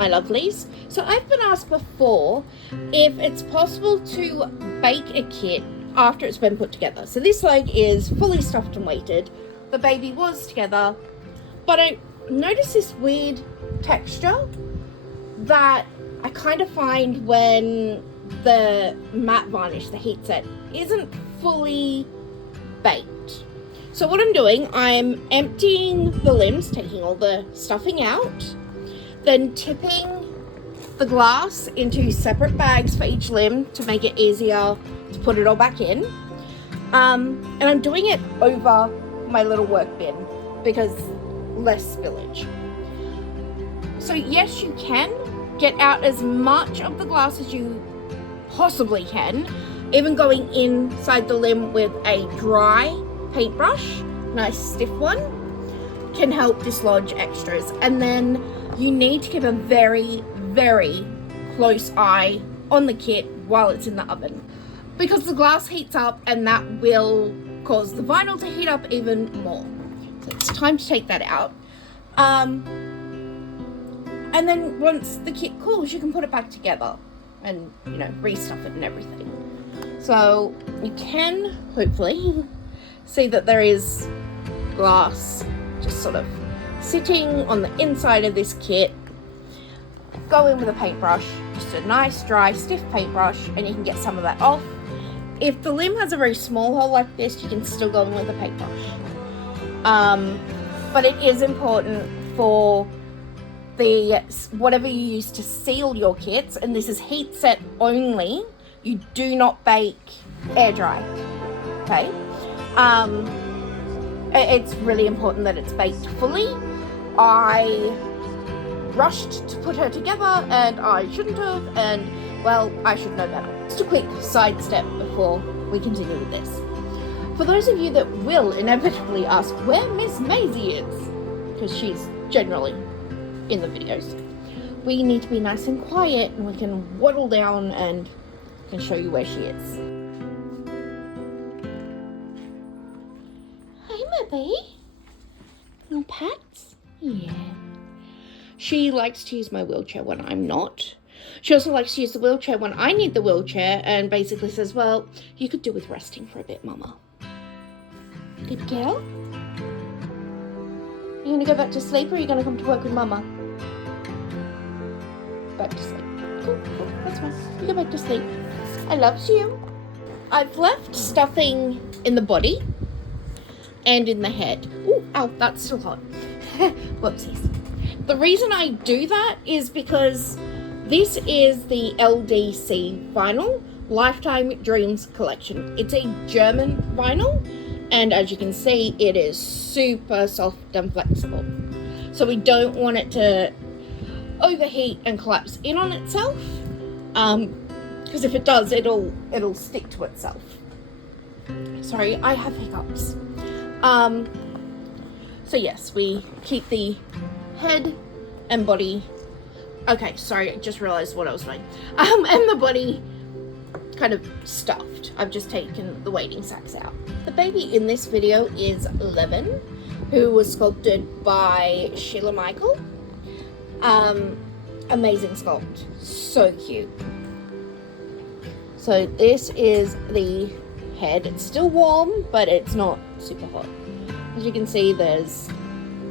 my lovelies. So I've been asked before if it's possible to bake a kit after it's been put together. So this leg is fully stuffed and weighted. The baby was together, but I noticed this weird texture that I kind of find when the matte varnish, the heat set, isn't fully baked. So what I'm doing, I'm emptying the limbs, taking all the stuffing out, then tipping the glass into separate bags for each limb to make it easier to put it all back in. And I'm doing it over my little work bin because less spillage. So yes, you can get out as much of the glass as you possibly can, even going inside the limb with a dry paintbrush, nice stiff one, can help dislodge extras. And then you need to keep a very, very close eye on the kit while it's in the oven, because the glass heats up and that will cause the vinyl to heat up even more. So it's time to take that out. And then once the kit cools, you can put it back together and, you know, restuff it and everything. So you can hopefully see that there is glass just sort of sitting on the inside of this kit. Go in with a paintbrush, just a nice dry stiff paintbrush, and you can get some of that off. If the limb has a very small hole like this, you can still go in with a paintbrush. But it is important for the whatever you use to seal your kits, and this is heat set only, you do not bake air dry, okay? It's really important that it's baked fully. I rushed to put her together and I shouldn't have, and well, I should know better. Just a quick side step before we continue with this. For those of you that will inevitably ask where Miss Maisie is, because she's generally in the videos, we need to be nice and quiet and we can waddle down and can show you where she is. Hi, Mabby. No pets? Yeah. She likes to use my wheelchair when I'm not. She also likes to use the wheelchair when I need the wheelchair, and basically says, well, you could do with resting for a bit, Mama. Good girl? You gonna go back to sleep, or are you gonna come to work with Mama? Back to sleep. Cool, that's fine. You go back to sleep. I love you. I've left stuffing in the body and in the head. Ooh, ow, that's still hot. Whoopsies. The reason I do that is because this is the LDC vinyl, Lifetime Dreams Collection. It's a German vinyl, and as you can see, it is super soft and flexible. So we don't want it to overheat and collapse in on itself, because if it does, it'll stick to itself. Sorry, I have hiccups. So yes, we keep the head and body. Okay, sorry, I just realized what I was doing. And the body kind of stuffed. I've just taken the waiting sacks out. The baby in this video is Levin, who was sculpted by Sheila Michael. Amazing sculpt, so cute. So this is the head. It's still warm, but it's not super hot. As you can see, there's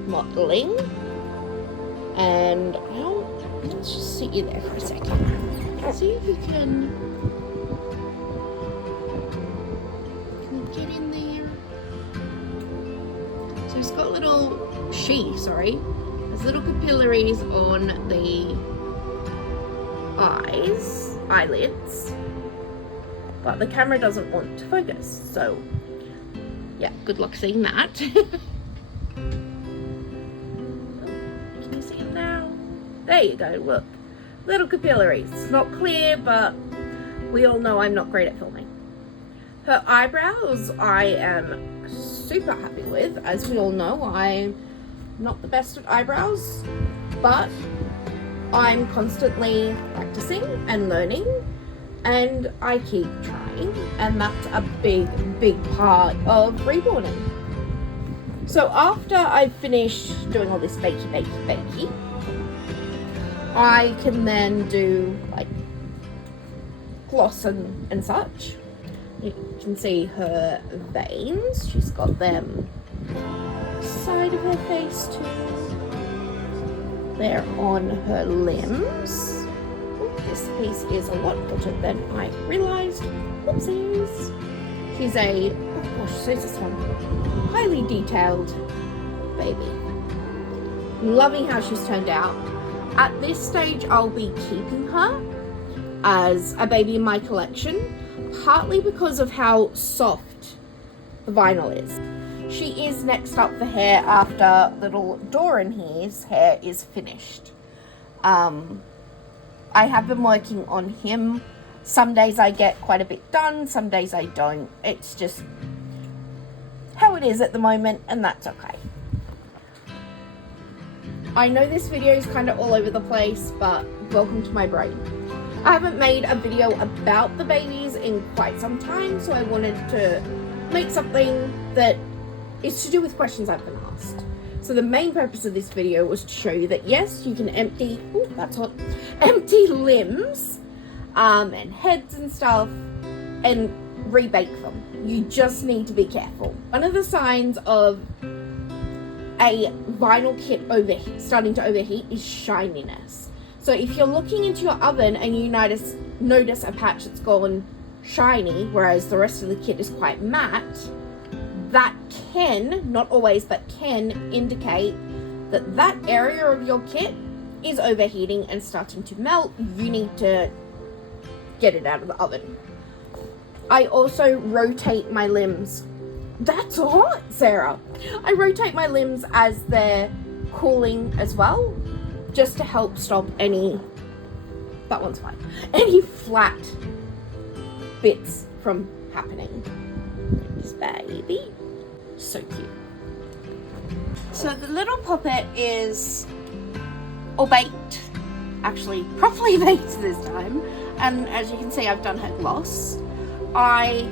mottling, and let's just sit you there for a second. See if we can we get in there? So it's got there's little capillaries on the eyelids, but the camera doesn't want to focus, so yeah, good luck seeing that. Can you see them now? There you go, look. Little capillaries. It's not clear, but we all know I'm not great at filming. Her eyebrows I am super happy with. As we all know, I'm not the best at eyebrows, but I'm constantly practicing and learning, and I keep trying, and that's a big part of reborning. So after I've finished doing all this bakey, I can then do like gloss and such. You can see her veins. She's got them side of her face too. They're on her limbs. This piece is a lot bigger than I realised. Whoopsies. She's a, oh gosh, so this one, highly detailed baby. Loving how she's turned out. At this stage, I'll be keeping her as a baby in my collection, partly because of how soft the vinyl is. She is next up for hair after little Doran here's hair is finished. I have been working on him. Some days I get quite a bit done, some days I don't. It's just how it is at the moment, and that's okay. I know this video is kind of all over the place, but welcome to my brain. I haven't made a video about the babies in quite some time, so I wanted to make something that is to do with questions I've been asked. So the main purpose of this video was to show you that yes, you can empty, ooh, that's hot, empty limbs and heads and stuff and rebake them. You just need to be careful. One of the signs of a vinyl kit starting to overheat is shininess. So if you're looking into your oven and you notice a patch that's gone shiny, whereas the rest of the kit is quite matte, that can, not always, but can indicate that that area of your kit is overheating and starting to melt. You need to get it out of the oven. I also rotate my limbs. That's hot, Sarah. I rotate my limbs as they're cooling as well, just to help stop any, that one's fine, any flat bits from happening. This baby, so cute. So the little puppet is all baked, actually properly baked this time, and as you can see I've done her gloss. I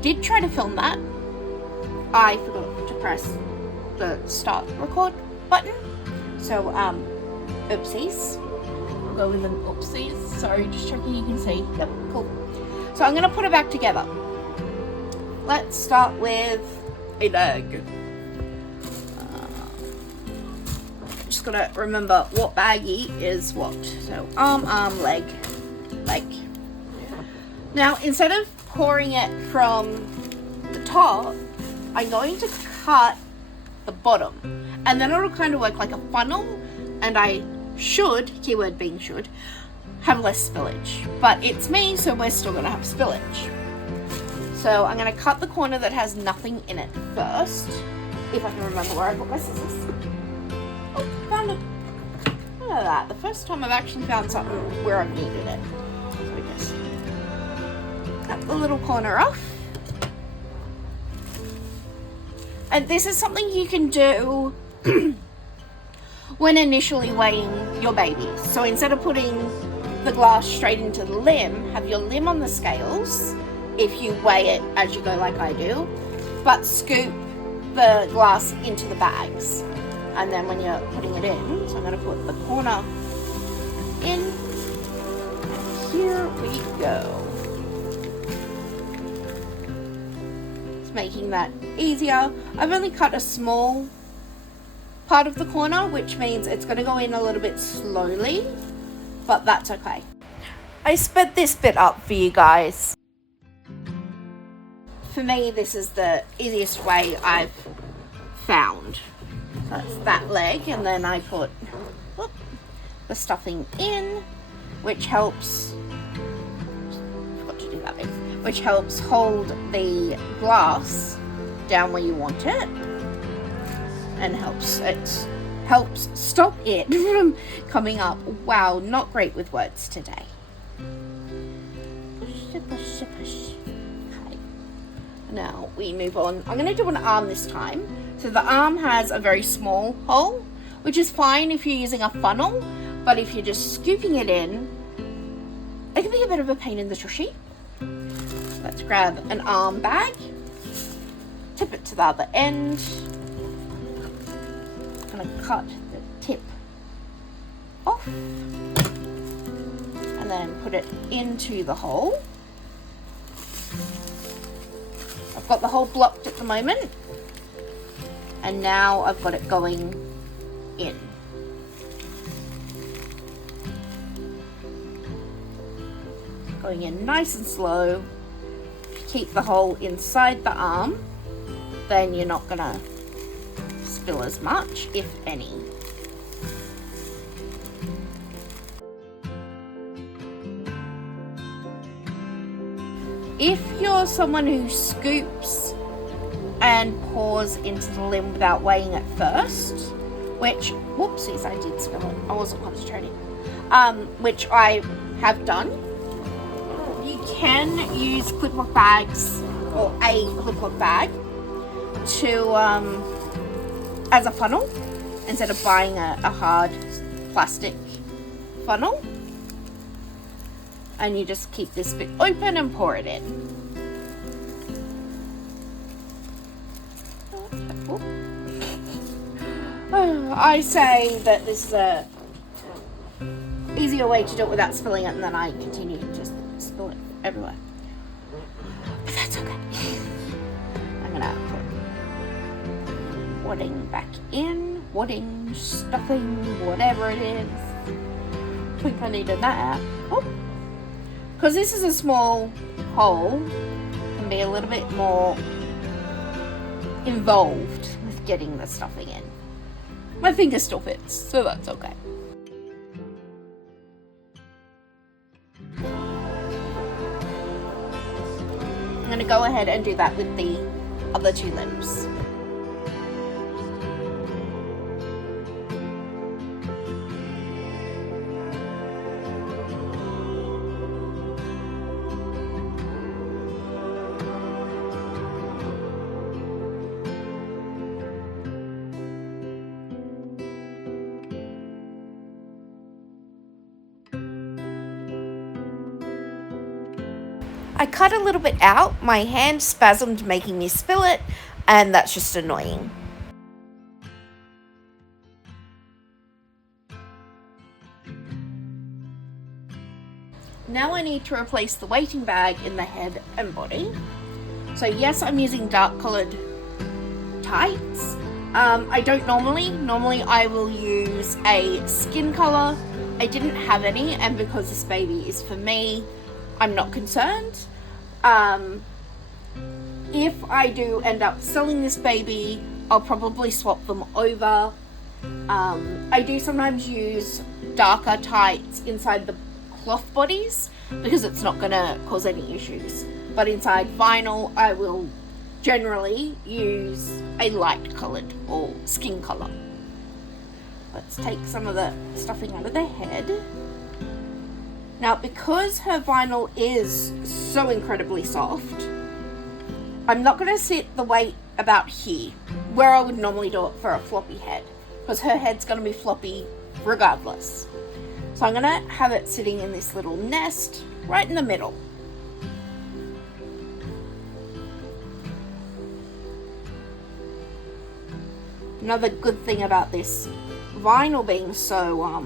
did try to film that. I forgot to press the start record button, so oopsies. I'll go with an oopsies. Sorry, just checking you can see. Yep, cool. So I'm going to put it back together. Let's start with a leg. Just gotta remember what baggie is what. So arm, leg, leg. Now instead of pouring it from the top, I'm going to cut the bottom, and then it'll kind of work like a funnel, and I should, keyword being should, have less spillage. But it's me, so we're still going to have spillage. So I'm going to cut the corner that has nothing in it first, if I can remember where I put my scissors. Oh, found it. Look at that. The first time I've actually found something where I've needed it. So we just cut the little corner off. And this is something you can do when initially weighing your baby. So instead of putting the glass straight into the limb, have your limb on the scales if you weigh it as you go like I do, but scoop the glass into the bags. And then when you're putting it in, so I'm going to put the corner in, and here we go. Making that easier. I've only cut a small part of the corner, which means it's going to go in a little bit slowly, but that's okay. I sped this bit up for you guys. For me, this is the easiest way I've found. So that's that leg, and then I put the stuffing in, which helps, forgot to do that bit, which helps hold the glass down where you want it, and helps stop it from coming up. Wow, not great with words today. Push. Okay. Now we move on. I'm going to do an arm this time. So the arm has a very small hole, which is fine if you're using a funnel, but if you're just scooping it in, it can be a bit of a pain in the tushy. Let's grab an arm bag, tip it to the other end. I'm going to cut the tip off and then put it into the hole. I've got the hole blocked at the moment, and now I've got it going in. Going in nice and slow. If you keep the hole inside the arm, then you're not gonna spill as much, if any. If you're someone who scoops and pours into the limb without weighing it first, which, whoopsies, I did spill it. I wasn't concentrating. Which I have done. You can use Clip-Lock bags or a Clip-Lock bag to as a funnel instead of buying a hard plastic funnel. And you just keep this bit open and pour it in. I say that this is a easier way to do it without spilling it, and then I continue to just spill it everywhere. But that's okay. I'm gonna put wadding back in, wadding, stuffing, whatever it is. I think I needed that out. Oh. Because this is a small hole, it can be a little bit more involved with getting the stuffing in. My finger still fits, so that's okay. I'm going to go ahead and do that with the other two limbs. I cut a little bit out, my hand spasmed making me spill it, and that's just annoying. Now I need to replace the weighting bag in the head and body. So yes, I'm using dark coloured tights. I don't normally I will use a skin colour. I didn't have any, and because this baby is for me, I'm not concerned. If I do end up selling this baby, I'll probably swap them over. I do sometimes use darker tights inside the cloth bodies because it's not going to cause any issues. But inside vinyl, I will generally use a light coloured or skin colour. Let's take some of the stuffing out of the head. Now, because her vinyl is so incredibly soft, I'm not going to sit the weight about here, where I would normally do it for a floppy head, because her head's going to be floppy regardless. So I'm going to have it sitting in this little nest right in the middle. Another good thing about this vinyl being so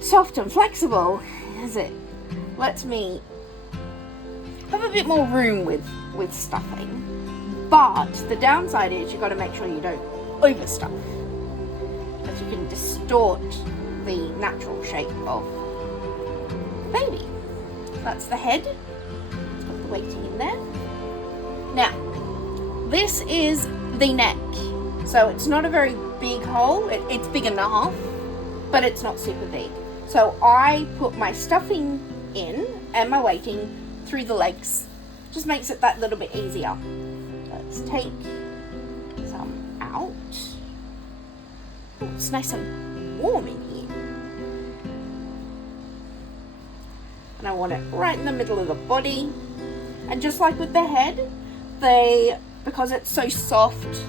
soft and flexible is it lets me have a bit more room with stuffing. But the downside is you've got to make sure you don't overstuff, because you can distort the natural shape of the baby. That's the head. It's got the weighting in there. Now, this is the neck. So it's not a very big hole. It's big enough, but it's not super big. So I put my stuffing in and my weighting through the legs. Just makes it that little bit easier. Let's take some out. Oh, it's nice and warm in here. And I want it right in the middle of the body. And just like with the head, because it's so soft,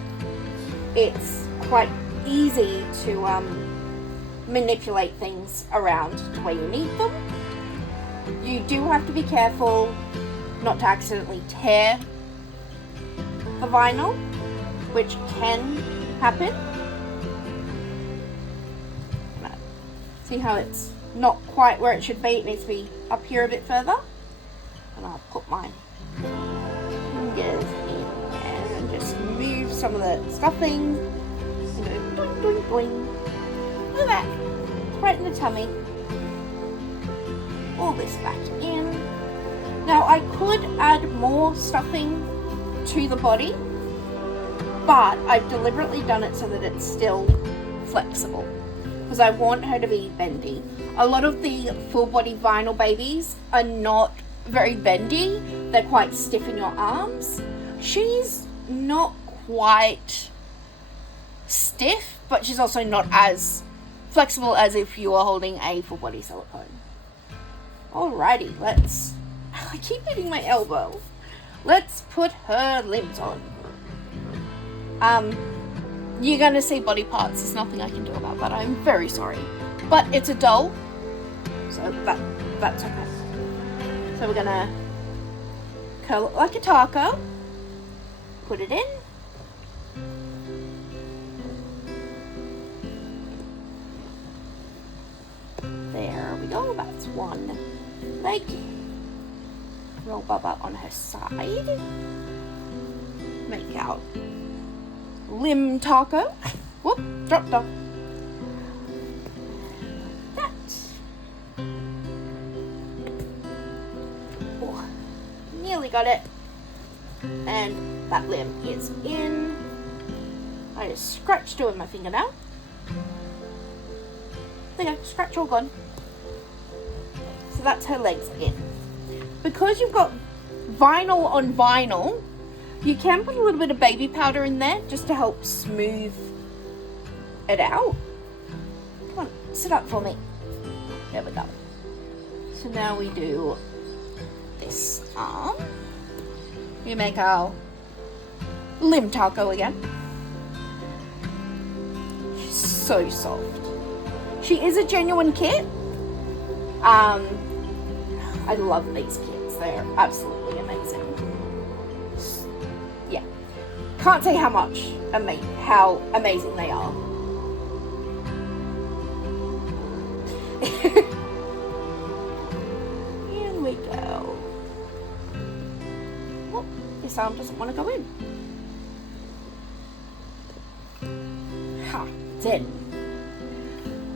it's quite easy to manipulate things around the way you need them. You do have to be careful not to accidentally tear the vinyl, which can happen. See how it's not quite where it should be? It needs to be up here a bit further. And I'll put my fingers in and just move some of the stuffing. And go doing, doing, doing. Look at that. It's right in the tummy. All this back in. Now I could add more stuffing to the body, but I've deliberately done it so that it's still flexible because I want her to be bendy. A lot of the full body vinyl babies are not very bendy. They're quite stiff in your arms. She's not quite stiff, but she's also not as flexible as if you were holding a full body silicone. Alrighty, let's... I keep hitting my elbow. Let's put her limbs on. You're gonna see body parts. There's nothing I can do about that. I'm very sorry. But it's a doll, so that's okay. So we're gonna curl it like a taco. Put it in. There we go. That's one leg. Roll Bubba on her side. Make out limb taco. Whoop, dropped off. That. Oh, nearly got it. And that limb is in. I just scratched it with my fingernail. There you go, scratch all gone. So that's her legs in. Because you've got vinyl on vinyl, you can put a little bit of baby powder in there just to help smooth it out. Come on, sit up for me. There we go. So now we do this arm. We make our limb taco again. She's so soft. She is a genuine kit. I love these kits. They're absolutely amazing. Yeah. Can't say how much, how amazing they are. Here we go. Oh, this arm doesn't want to go in. Ha, it's in.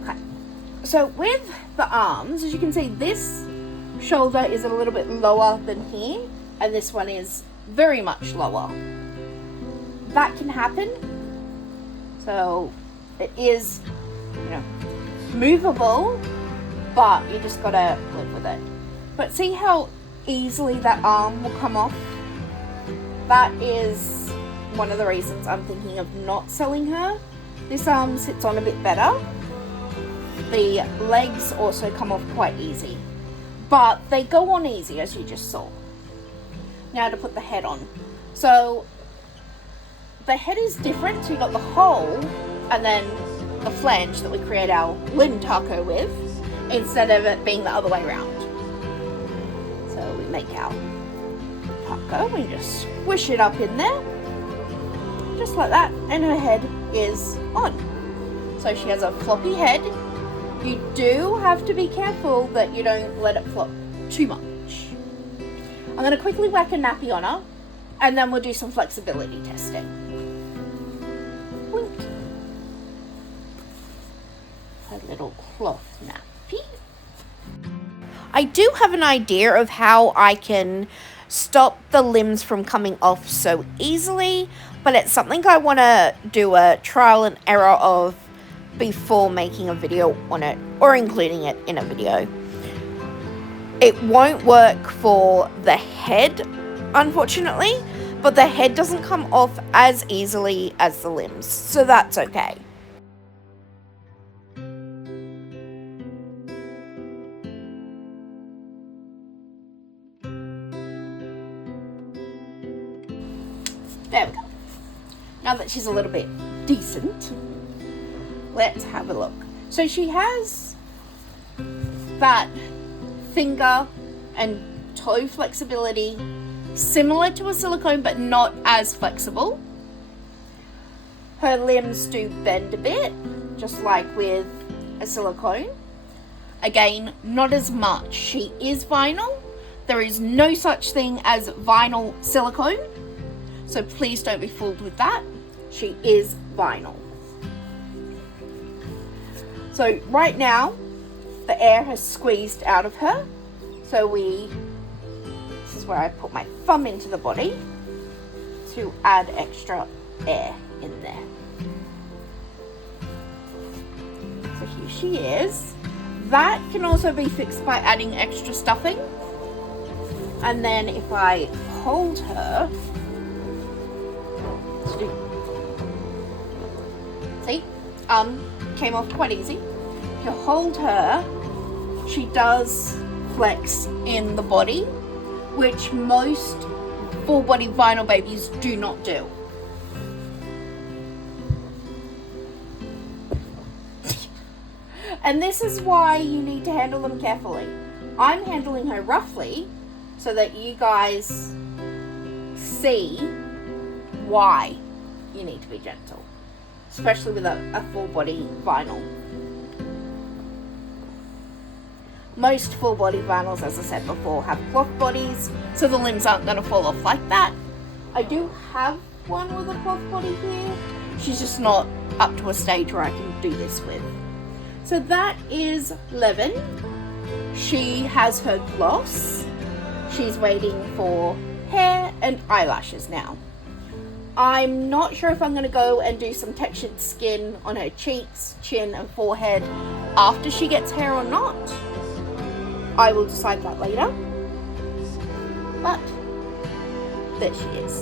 Okay. So with the arms, as you can see, this shoulder is a little bit lower than here, and this one is very much lower. That can happen, so it is, movable, but you just gotta live with it. But see how easily that arm will come off? That is one of the reasons I'm thinking of not selling her. This arm sits on a bit better. The legs also come off quite easy, but they go on easy, as you just saw. Now to put the head on. So the head is different. So you've got the hole and then the flange that we create our limb taco with, instead of it being the other way around. So we make our taco, we just squish it up in there, just like that, and her head is on. So she has a floppy head. You do have to be careful that you don't let it flop too much. I'm going to quickly whack a nappy on her, and then we'll do some flexibility testing. Wink. A little cloth nappy. I do have an idea of how I can stop the limbs from coming off so easily, but it's something I want to do a trial and error of before making a video on it or including it in a video. It won't work for the head, unfortunately, but the head doesn't come off as easily as the limbs, so that's okay. There we go. Now that she's a little bit decent, let's have a look. So she has that finger and toe flexibility similar to a silicone, but not as flexible. Her limbs do bend a bit, just like with a silicone. Again, not as much. She is vinyl. There is no such thing as vinyl silicone. So please don't be fooled with that. She is vinyl. So right now, the air has squeezed out of her. So this is where I put my thumb into the body to add extra air in there. So here she is. That can also be fixed by adding extra stuffing. And then if I hold her, see, came off quite easy. If you hold her, she does flex in the body, which most full body vinyl babies do not do. And this is why you need to handle them carefully. I'm handling her roughly so that you guys see why you need to be gentle, especially with a full body vinyl. Most full body vinyls, as I said before, have cloth bodies, so the limbs aren't going to fall off like that. I do have one with a cloth body here. She's just not up to a stage where I can do this with. So that is Levin. She has her gloss. She's waiting for hair and eyelashes now. I'm not sure if I'm going to go and do some textured skin on her cheeks, chin and forehead after she gets hair or not. I will decide that later. But there she is.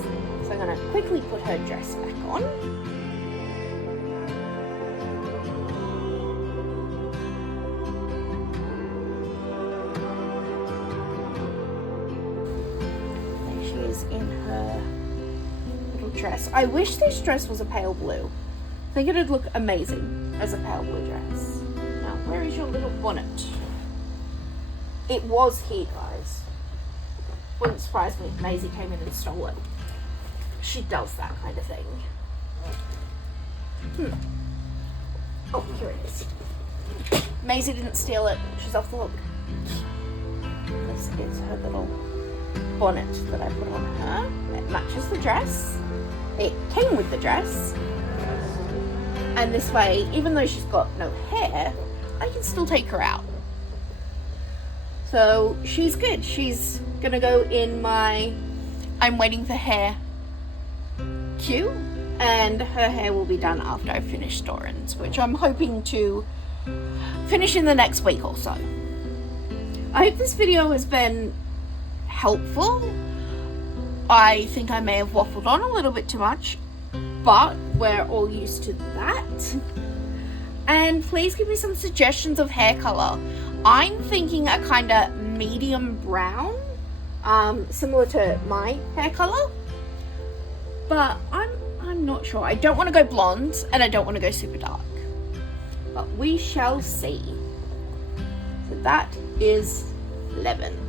So I'm going to quickly put her dress back on. There she is in her little dress. I wish this dress was a pale blue. I think it'd look amazing as a pale blue dress. Now, where is your little bonnet? It was here, guys. Wouldn't surprise me if Maisie came in and stole it. She does that kind of thing. Oh, here it is. Maisie didn't steal it. She's off the hook. This is her little bonnet that I put on her. It matches the dress. It came with the dress. And this way, even though she's got no hair, I can still take her out. So she's good. She's gonna go in my I'm waiting for hair queue, and her hair will be done after I finish Doran's, which I'm hoping to finish in the next week or so. I hope this video has been helpful. I think I may have waffled on a little bit too much, but we're all used to that. And please give me some suggestions of hair color. I'm thinking a kind of medium brown, similar to my hair color, but I'm not sure. I don't want to go blonde and I don't want to go super dark, but we shall see. So that is Levin.